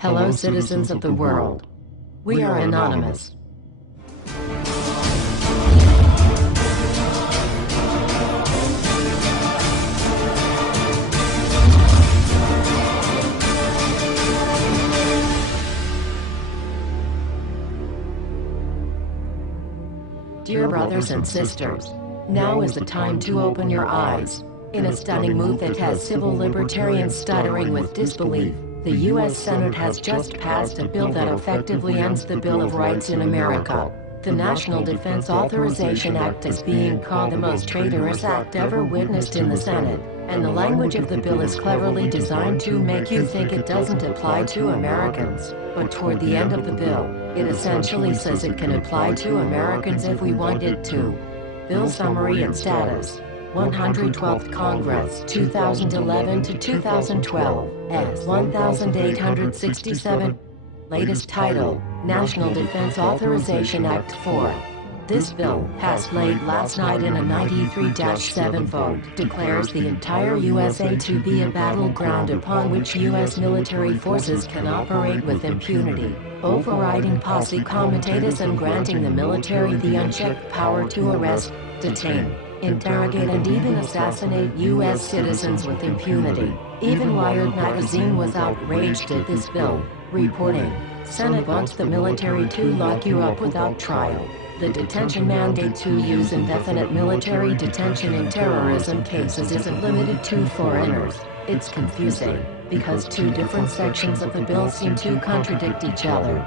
Hello, citizens of the world. We are anonymous. Dear brothers and sisters, now is the time to open your eyes. In a stunning move that has civil libertarians stuttering with disbelief, the U.S. Senate has just passed a bill that effectively ends the Bill of Rights in America. The National Defense Authorization Act is being called the most traitorous act ever witnessed in the Senate, and the language of the bill is cleverly designed to make you think it doesn't apply to Americans. But toward the end of the bill, it essentially says it can apply to Americans if we want it to. Bill summary and status. 112th Congress, 2011 to 2012, S. 1867. Latest title, National Defense Authorization Act 4. This bill, passed late last night in a 93-7 vote, declares the entire USA to be a battleground upon which U.S. military forces can operate with impunity, overriding Posse Comitatus and granting the military the unchecked power to arrest, detain, interrogate and even assassinate U.S. citizens with impunity. Even Wired magazine was outraged at this bill, reporting, "Senate wants the military to lock you up without trial. The detention mandate to use indefinite military detention in terrorism cases isn't limited to foreigners." It's confusing, because two different sections of the bill seem to contradict each other.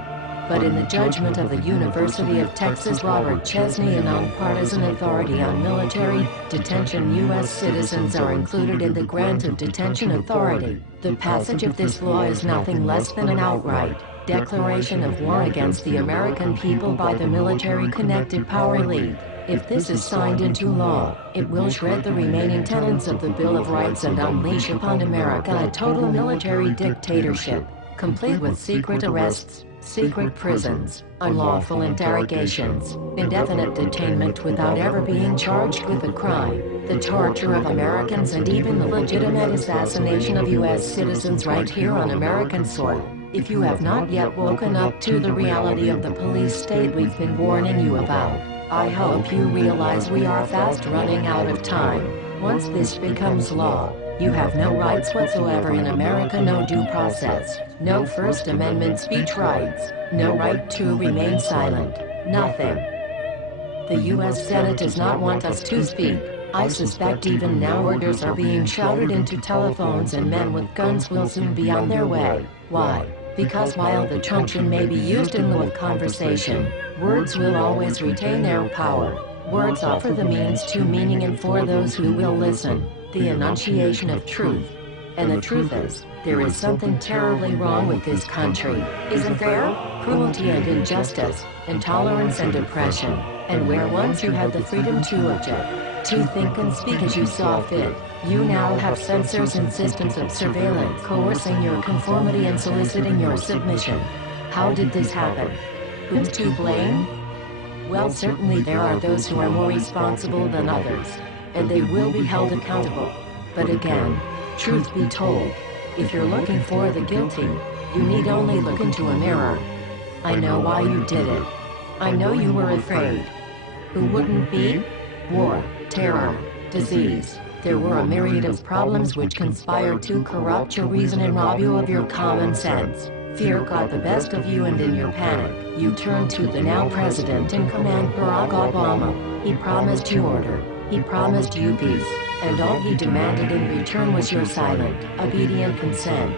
But in the judgment of the University of Texas Robert Chesney, a nonpartisan authority on military detention, U.S. citizens are included in the grant of detention authority. The passage of this law is nothing less than an outright declaration of war against the American people by the military-connected power elite. If this is signed into law, it will shred the remaining tenets of the Bill of Rights and unleash upon America a total military dictatorship, complete with secret arrests, secret prisons, unlawful interrogations, indefinite detainment without ever being charged with a crime, the torture of Americans and even the legitimate assassination of U.S. citizens right here on American soil. If you have not yet woken up to the reality of the police state we've been warning you about, I hope you realize we are fast running out of time. Once this becomes law, you have no rights whatsoever in America, no due process, no First Amendment speech rights, no right to remain silent, nothing. The U.S. Senate does not want us to speak. I suspect even now orders are being shouted into telephones and men with guns will soon be on their way. Why? Because while the truncheon may be used in lieu of conversation, words will always retain their power. Words offer the means to meaning, and for those who will listen, the enunciation of truth. And the truth is, there is something terribly wrong with this country, isn't there? Cruelty and injustice, intolerance and oppression, and where once you had the freedom to object, to think and speak as you saw fit, you now have censors and systems of surveillance coercing your conformity and soliciting your submission. How did this happen? Who's to blame? Well, certainly there are those who are more responsible than others, and they will be held accountable. But again, truth be told, if you're looking for the guilty, you need only look into a mirror. I know why you did it. I know you were afraid. Who wouldn't be? War, terror, disease. There were a myriad of problems which conspired to corrupt your reason and rob you of your common sense. Fear got the best of you, and in your panic, you turned to the now president in command, Barack Obama. He promised you order. He promised you peace, and all he demanded in return was your silent, obedient consent.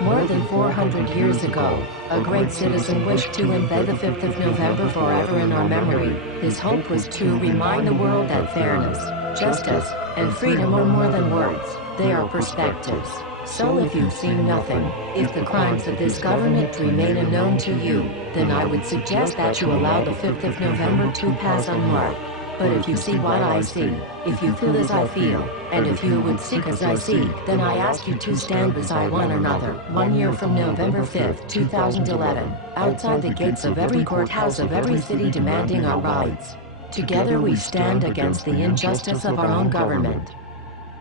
More than 400 years ago, a great citizen wished to embed the 5th of November forever in our memory. His hope was to remind the world that fairness, justice, and freedom are more than words, they are perspectives. So if you've seen nothing, if the crimes of this government remain unknown to you, then I would suggest that you allow the 5th of November to pass unmarked. But if you see what I see, if you feel as I feel, and if you would seek as I seek, then I ask you to stand beside one another, 1 year from November 5th, 2011, outside the gates of every courthouse of every city demanding our rights. Together we stand against the injustice of our own government.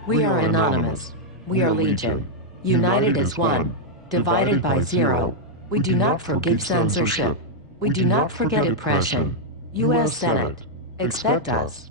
We are anonymous. We are legion. United as one. divided by 0. We do not forgive censorship. We do not forget oppression. U.S. Senate. Expect us.